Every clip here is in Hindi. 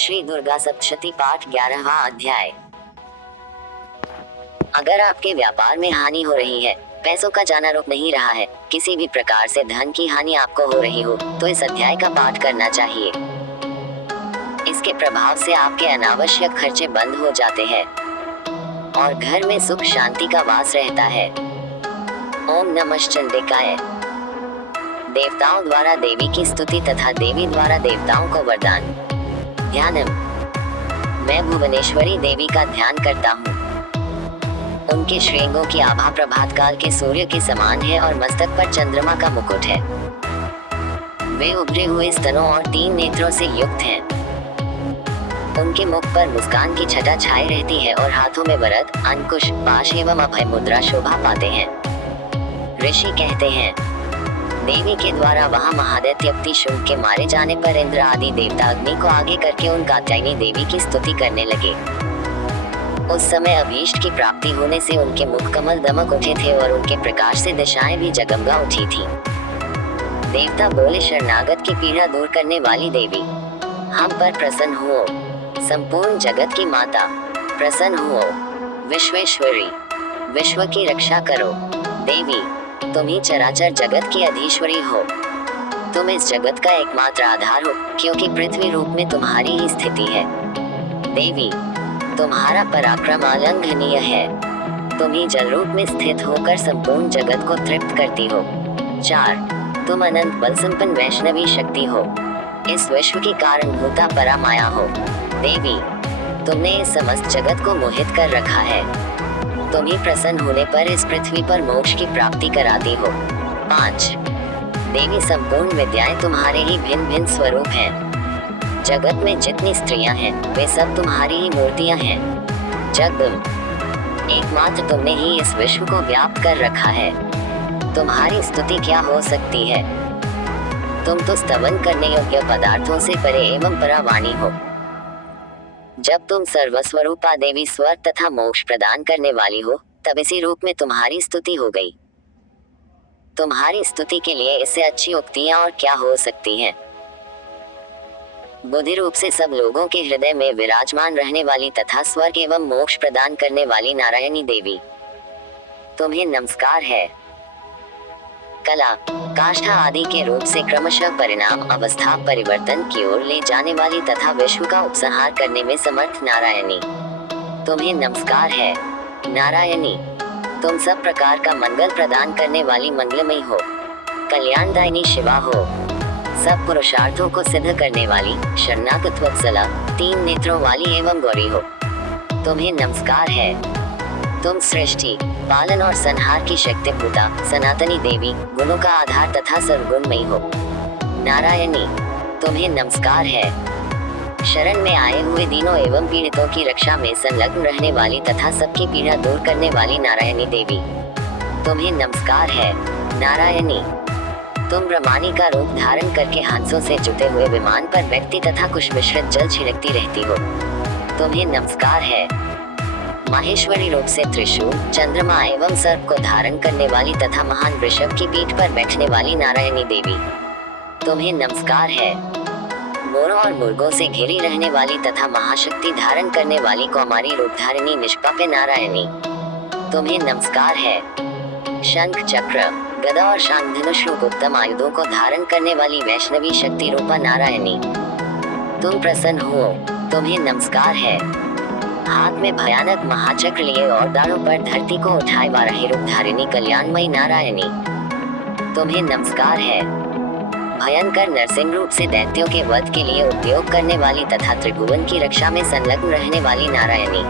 श्री दुर्गा सप्तशती पाठ 11वां अध्याय। अगर आपके व्यापार में हानि हो रही है, पैसों का जाना रुक नहीं रहा है, किसी भी प्रकार से धन की हानि आपको हो रही हो, तो इस अध्याय का पाठ करना चाहिए। इसके प्रभाव से आपके अनावश्यक खर्चे बंद हो जाते हैं और घर में सुख शांति का वास रहता है। ओम नमः चंडिकाय। देवताओं द्वारा देवी की स्तुति तथा देवी द्वारा देवताओं को वरदान। ध्यानम। मैं भुवनेश्वरी देवी का ध्यान करता हूँ। उनके श्रृंगों की आभा प्रभात काल के सूर्य के समान है और मस्तक पर चंद्रमा का मुकुट है। वे उभरे हुए स्तनों और 3 नेत्रों से युक्त हैं। उनके मुख पर मुस्कान की छटा छाई रहती है और हाथों में वरद, अंकुश, पाश एवं अभय मुद्रा शोभा पाते हैं। ऋषि कहते हैं, देवी के द्वारा वहां महादैत्य शुंभ के मारे जाने पर इंद्र आदि देवता अग्नि को आगे करके उन कात्यायनी देवी की स्तुति करने लगे। उस समय अभीष्ट की प्राप्ति होने से उनके मुख कमल दमक उठे थे और उनके प्रकाश से दिशाएं भी जगमगा उठी थी। देवता बोले, शरणागत की पीड़ा दूर करने वाली देवी, हम पर प्रसन्न हो। संपूर्ण जगत की माता, प्रसन्न हो। विश्वेश्वरी, विश्व की रक्षा करो। देवी, तुम ही चराचर जगत की अधीश्वरी हो। तुम इस जगत का एकमात्र आधार हो, क्योंकि पृथ्वी रूप में तुम्हारी ही स्थिति है। देवी, तुम्हारा पराक्रम अलंघनीय है। तुम ही जल रूप में स्थित होकर संपूर्ण जगत को तृप्त करती हो। 4. तुम अनंत बल संपन्न वैष्णवी शक्ति हो। इस विश्व की कारणभूता परामाया हो। देवी, तुमने इस समस्त जगत को मोहित कर रखा है। तुम ही प्रसन्न होने पर इस पृथ्वी पर मोक्ष की प्राप्ति कराती हो। 5. देवी, संपूर्ण विद्याएं तुम्हारे ही भिन्न भिन्न स्वरूप हैं। जगत में जितनी स्त्रियां हैं, वे सब तुम्हारी ही मूर्तियां हैं। जगदम्ब, एकमात्र तुमने ही इस विश्व को व्याप्त कर रखा है। तुम्हारी स्तुति क्या हो सकती है। तुम तो स्तवन करने योग्य पदार्थों से परे एवं परावाणी हो। जब तुम सर्वस्वरूपा देवी स्वर तथा मोक्ष प्रदान करने वाली हो, तब इसी रूप में तुम्हारी स्तुति हो गई। तुम्हारी स्तुति के लिए इससे अच्छी उक्तियां और क्या हो सकती हैं। बुद्धि रूप से सब लोगों के हृदय में विराजमान रहने वाली तथा स्वर्ग एवं मोक्ष प्रदान करने वाली नारायणी देवी, तुम्हें नमस्कार है। कला, काष्ठा आदि के रूप से क्रमशः परिणाम अवस्था परिवर्तन की ओर ले जाने वाली तथा विश्व का उपसंहार करने में समर्थ नारायणी, तुम्हें नमस्कार है। नारायणी, तुम सब प्रकार का मंगल प्रदान करने वाली मंगलमयी हो। कल्याणदायिनी शिवा हो। सब पुरुषार्थों को सिद्ध करने वाली शरणागत वत्सला, 3 नेत्रों वाली एवं गौरी हो। तुम्हें नमस्कार है। तुम सृष्टि, पालन और संहार की शक्ति भूता सनातनी देवी, गुणों का आधार तथा सर्वगुणमयी हो। नारायणी, तुम्हें नमस्कार है। शरण में आए हुए दीनों एवं पीड़ितों की रक्षा में संलग्न रहने वाली तथा सबकी पीड़ा दूर करने वाली नारायणी देवी, तुम्हें नमस्कार है। नारायणी, तुम ब्रह्मानी का रूप धारण करके हंसों से जुटे हुए विमान पर व्यक्ति तथा कुछ मिश्रित जल छिड़कती रहती हो। तुम्हें नमस्कार है। माहेश्वरी रूप से त्रिशूल, चंद्रमा एवं सर्प को धारण करने वाली तथा महान वृषभ की पीठ पर बैठने वाली नारायणी देवी, तुम्हें नमस्कार है। मोरों और मुर्गों से घिरी रहने वाली तथा महाशक्ति धारण करने वाली कौमारी रूपधारिणी निष्पाप नारायणी, तुम्हें नमस्कार है। शंख, चक्र, गदा और शांखधनुष रूप उत्तम आयुधों को धारण करने वाली वैष्णवी शक्ति रूपा नारायणी, तुम प्रसन्न हो। तुम्हें नमस्कार है। हाथ में भयानक महाचक्र लिए और दाढ़ों पर धरती को उठाए वाराही रूपधारिणी कल्याणमयी नारायणी, तुम्हें नमस्कार है। भयंकर नरसिंह रूप से दैत्यों के वध के लिए उपयोग करने वाली तथा त्रिभुवन की रक्षा में संलग्न रहने वाली नारायणी,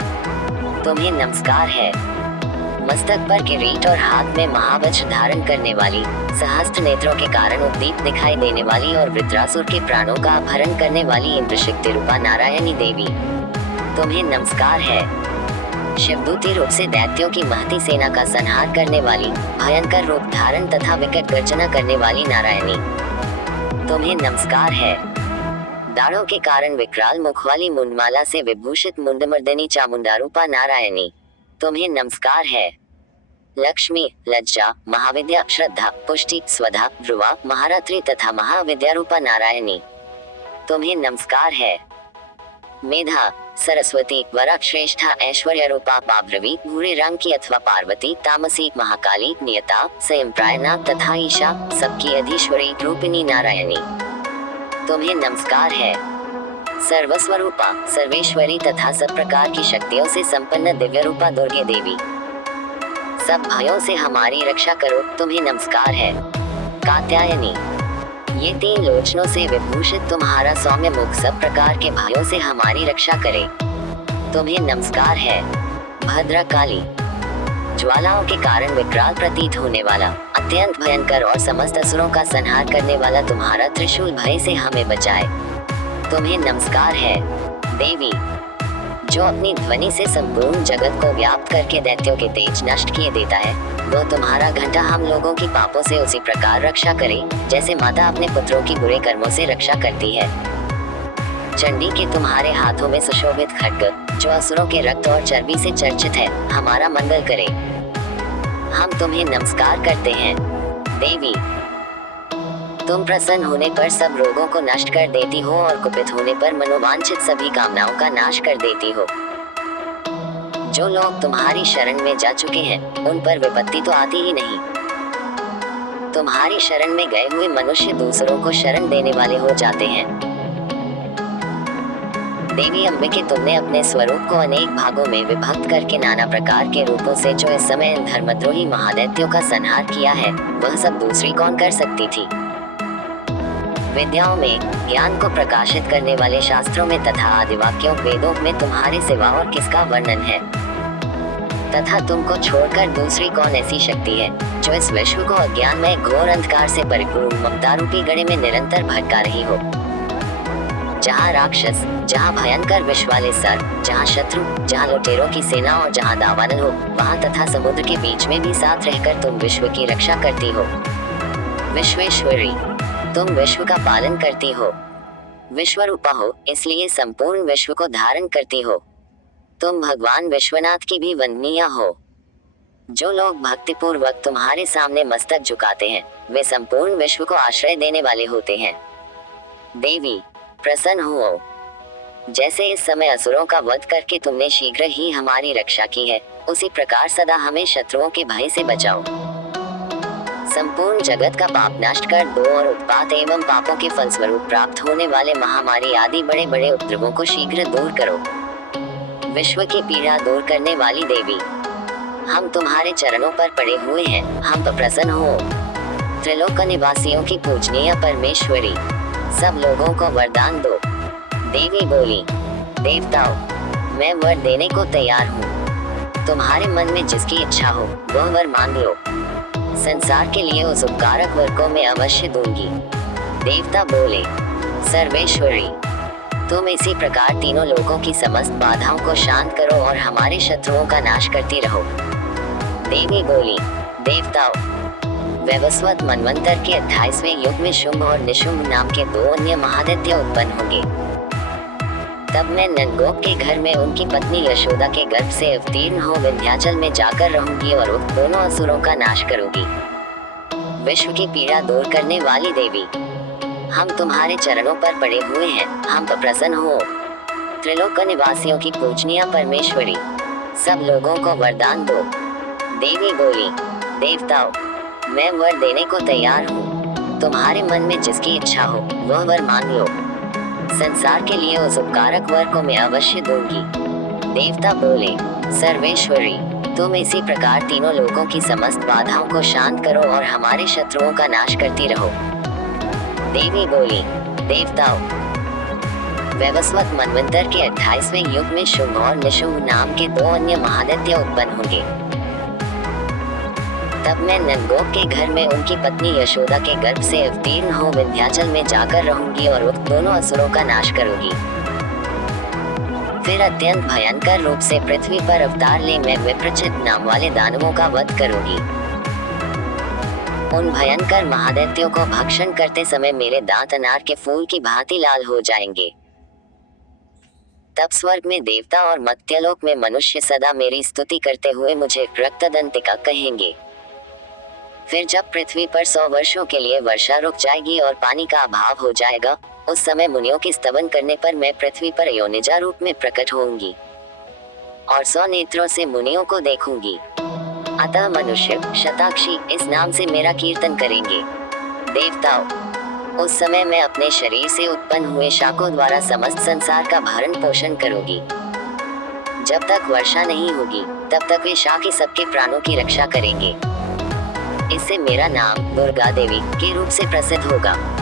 तुम्हें नमस्कार है। मस्तक पर किरीट और हाथ में महावज्र धारण करने वाली, सहस्त्र नेत्रों के कारण उपदीप दिखाई देने वाली और वृत्रासुर के प्राणों का अपहरण करने वाली इंद्रशक्ति रूपा नारायणी देवी, तुम्हें नमस्कार है। शिवदूती रूप से दैत्यों की महती सेना का संहार करने वाली, भयंकर रूप धारण तथा विकट गर्जना करने वाली नारायणी, तुम्हें नमस्कार है। दाढ़ों के कारण विकराल मुख वाली मुंडमाला से विभूषित मुंडमर्दिनी चामुंडा रूपा नारायणी, तुम्हें नमस्कार है। लक्ष्मी, लज्जा, महाविद्या, श्रद्धा, पुष्टि, स्वधा, ध्रुवा, महारात्रि तथा महाविद्या रूपा नारायणी, तुम्हें नमस्कार है। मेधा, सरस्वती, वरक श्रेष्ठा, ऐश्वर्य रूपा, पाभ्रवी, भूरे रंग की अथवा पार्वती, तामसी, महाकाली, नियता, स्वयंप्रायणा तथा ईशा, सबकी अधीश्वरी रूपिणी नारायणी, तुम्हें नमस्कार है। सर्वस्वरूपा, सर्वेश्वरी तथा सब प्रकार की शक्तियों से संपन्न दिव्य रूपा दुर्गे देवी, सब भयों से हमारी रक्षा करो, तुम्हें नमस्कार है। कात्यायनी, ये 3 लोचनों से विभूषित तुम्हारा सौम्य मुख सब प्रकार के भयों से हमारी रक्षा करे, तुम्हें नमस्कार है। भद्रकाली, ज्वालाओं के कारण विकराल प्रतीत होने वाला, अत्यंत भयंकर और समस्त असुरों का संहार करने वाला तुम्हारा त्रिशूल भय से हमें बचाए, तुम्हें नमस्कार है। देवी, जो अपनी ध्वनि से संपूर्ण जगत को व्याप्त करके दैत्यों के तेज नष्ट किए देता है, वो तुम्हारा घंटा हम लोगों की पापों से उसी प्रकार रक्षा करे जैसे माता अपने पुत्रों की बुरे कर्मों से रक्षा करती है। चंडी के तुम्हारे हाथों में सुशोभित खड्ग, जो असुरों के रक्त और चर्बी से चर्चित है, हमारा मंगल करे, हम तुम्हें नमस्कार करते हैं। देवी, तुम प्रसन्न होने पर सब रोगों को नष्ट कर देती हो और कुपित होने पर मनोवांछित सभी कामनाओं का नाश कर देती हो। जो लोग तुम्हारी शरण में जा चुके हैं, उन पर विपत्ति तो आती ही नहीं। तुम्हारी शरण में गए हुए मनुष्य दूसरों को शरण देने वाले हो जाते हैं। देवी अंबिके, तुमने अपने स्वरूप को अनेक भागों में विभक्त करके नाना प्रकार के रूपों से जो इस समय इन धर्मद्रोही महादैत्यों का संहार किया है, वह सब दूसरी कौन कर सकती थी। विद्याओं में, ज्ञान को प्रकाशित करने वाले शास्त्रों में तथा आदिवाक्यों वेदों में तुम्हारे सिवा और किसका वर्णन है, तथा तुमको छोड़कर दूसरी कौन ऐसी शक्ति है जो इस विश्व को अज्ञान में घोर अंधकार से परिपूर्ण ममता रूपी गड़े में निरंतर भटका रही हो। जहाँ राक्षस, जहाँ भयंकर विष वाले सर्प, जहाँ शत्रु, जहाँ लुटेरों की सेना और जहाँ दावानल हो, वहाँ तथा समुद्र के बीच में भी साथ रहकर तुम विश्व की रक्षा करती हो। विश्वेश्वरी, तुम विश्व का पालन करती हो, विश्वरूपा हो, इसलिए संपूर्ण विश्व को धारण करती हो। तुम भगवान विश्वनाथ की भी वंदनीय हो। जो लोग भक्तिपूर्वक तुम्हारे सामने मस्तक झुकाते हैं, वे संपूर्ण विश्व को आश्रय देने वाले होते हैं। देवी, प्रसन्न हो। जैसे इस समय असुरों का वध करके तुमने शीघ्र ही हमारी रक्षा की है, उसी प्रकार सदा हमें शत्रुओं के भय से बचाओ। संपूर्ण जगत का पाप नष्ट कर दो और उत्पात एवं पापों के फलस्वरूप प्राप्त होने वाले महामारी आदि बड़े बड़े उपद्रवों को शीघ्र दूर करो। विश्व की पीड़ा दूर करने वाली देवी, हम तुम्हारे चरणों पर पड़े हुए हैं, हम पर प्रसन्न हो। त्रिलोक निवासियों की पूजनीय परमेश्वरी, सब लोगों को वरदान दो। देवी बोली, देवताओं, मैं वर देने को तैयार हूँ, तुम्हारे मन में जिसकी इच्छा हो वह वर मांग लो। संसार के लिए उस उपकारक वर को मैं अवश्य दूंगी। देवता बोले, सर्वेश्वरी, तुम इसी प्रकार तीनों लोकों की समस्त बाधाओं को शांत करो और हमारे शत्रुओं का नाश करती रहो। देवी बोली, देवताओं, वैवस्वत मनवंतर के 28वें युग में शुंभ और निशुंभ नाम के 2 अन्य महादैत्य उत्पन्न होंगे। तब मैं नंदगोप के घर में उनकी पत्नी यशोदा के गर्भ से अवतीर्ण हो विंध्याचल में जाकर रहूंगी और उन दोनों असुरों का नाश करूंगी। विश्व की पीड़ा दूर करने वाली देवी, हम तुम्हारे चरणों पर पड़े हुए हैं, हम पर प्रसन्न हो। त्रिलोक निवासियों की पूजनीय परमेश्वरी, सब लोगों को वरदान दो। देवी बोली, देवताओं, मैं वर देने को तैयार हूँ, तुम्हारे मन में जिसकी इच्छा हो वह वर मांग लो। संसार के लिए उस उपकारक वर को मैं अवश्य दूंगी। देवता बोले, सर्वेश्वरी, तुम इसी प्रकार तीनों लोकों की समस्त बाधाओं को शांत करो और हमारे शत्रुओं का नाश करती रहो। देवी बोली, देवताओं, वैवस्वत मनवंतर के 28वें युग में शुंभ और निशुंभ नाम के 2 अन्य महादैत्य उत्पन्न होंगे। तब मैं नंदगोप के घर में उनकी पत्नी यशोदा के गर्भ से अवतीर्ण हो विंध्याचल में जाकर रहूंगी और उन दोनों असुरों का नाश करूंगी। फिर अत्यंत भयंकर रूप से पृथ्वी पर अवतार ले मैं विप्रचित नाम वाले दानवों का वध करूंगी। उन भयंकर महादैत्यों को भक्षण करते समय मेरे दांत अनार के फूल की भांति लाल हो जाएंगे। तब स्वर्ग में देवता और मर्त्यलोक में मनुष्य सदा मेरी स्तुति करते हुए मुझे रक्तदंतिका कहेंगे। फिर जब पृथ्वी पर 100 वर्षों के लिए वर्षा रुक जाएगी और पानी का अभाव हो जाएगा, उस समय मुनियों के स्तवन करने पर मैं पृथ्वी पर योनिजा रूप में प्रकट होऊंगी और 100 नेत्रों से मुनियों को देखूंगी। अतः मनुष्य शताक्षी इस नाम से मेरा कीर्तन करेंगे। देवताओं, उस समय मैं अपने शरीर से उत्पन्न हुए शाकों द्वारा समस्त संसार का भरण पोषण करूंगी। जब तक वर्षा नहीं होगी तब तक वे शाक ही सबके प्राणों की रक्षा करेंगे। इससे मेरा नाम दुर्गा देवी के रूप से प्रसिद्ध होगा।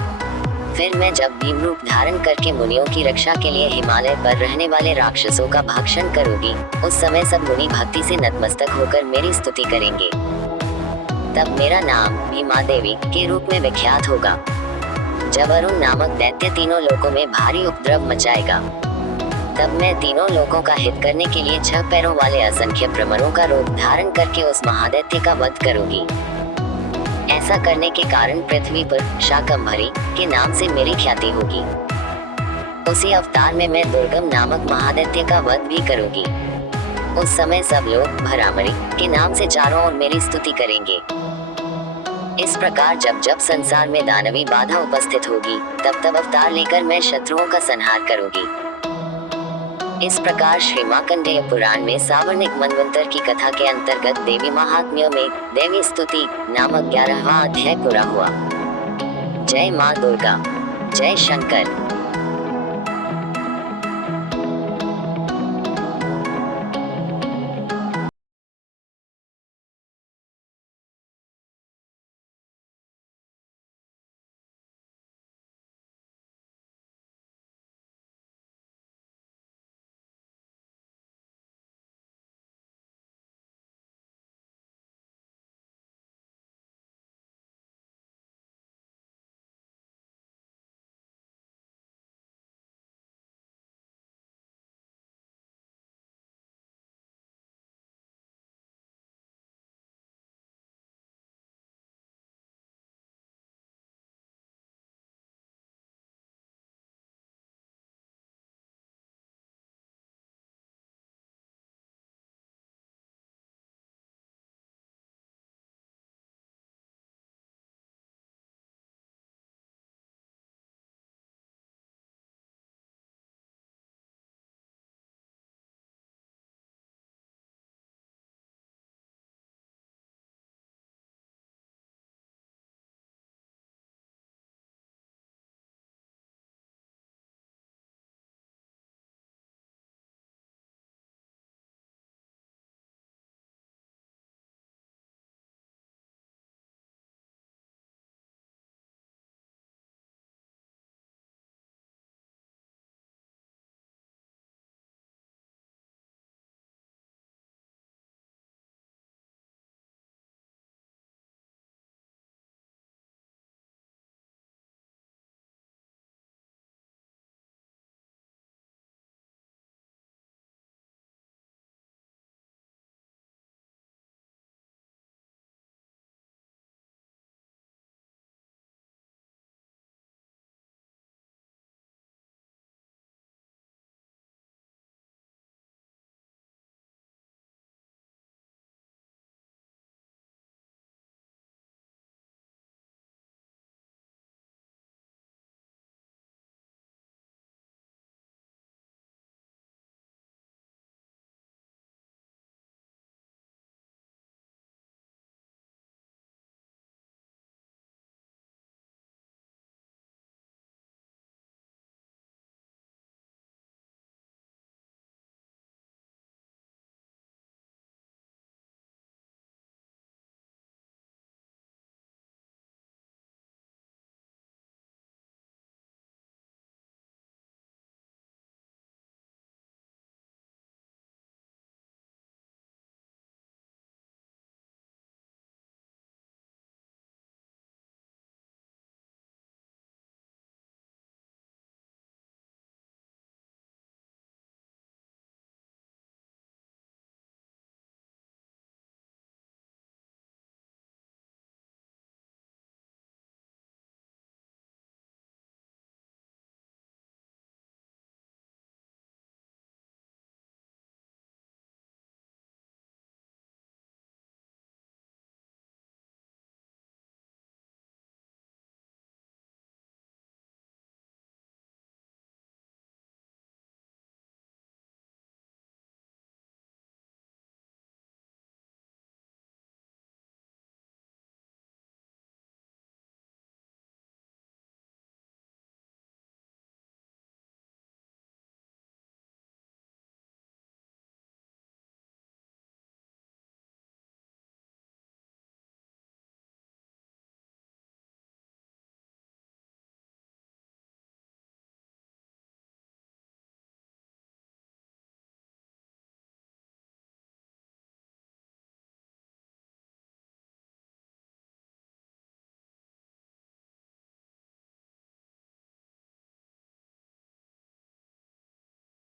फिर मैं जब भीम रूप धारण करके मुनियों की रक्षा के लिए हिमालय पर रहने वाले राक्षसों का भक्षण करूंगी, उस समय सब मुनि भक्ति से नतमस्तक होकर मेरी स्तुति करेंगे। तब मेरा नाम भीमा देवी के रूप में विख्यात होगा। जब अरुण नामक दैत्य तीनों लोकों में भारी उपद्रव मचाएगा, तब मैं तीनों लोकों का हित करने के लिए 6 पैरों वाले असंख्य भ्रमरों का रूप धारण करके उस महादैत्य का वध करूंगी। ऐसा करने के कारण पृथ्वी पर शाकंभरी के नाम से मेरी ख्याति होगी। उसी अवतार में मैं दुर्गम नामक महादैत्य का वध भी करूंगी। उस समय सब लोग भरामरी के नाम से चारों ओर मेरी स्तुति करेंगे। इस प्रकार जब जब संसार में दानवी बाधा उपस्थित होगी, तब तब अवतार लेकर मैं शत्रुओं का संहार करूंगी। इस प्रकार श्री मार्कंडेय पुराण में सावर्णिक मनवंतर की कथा के अंतर्गत देवी महात्म्यों में देवी स्तुति नामक 11वां अध्याय पूरा हुआ। जय माँ दुर्गा, जय शंकर।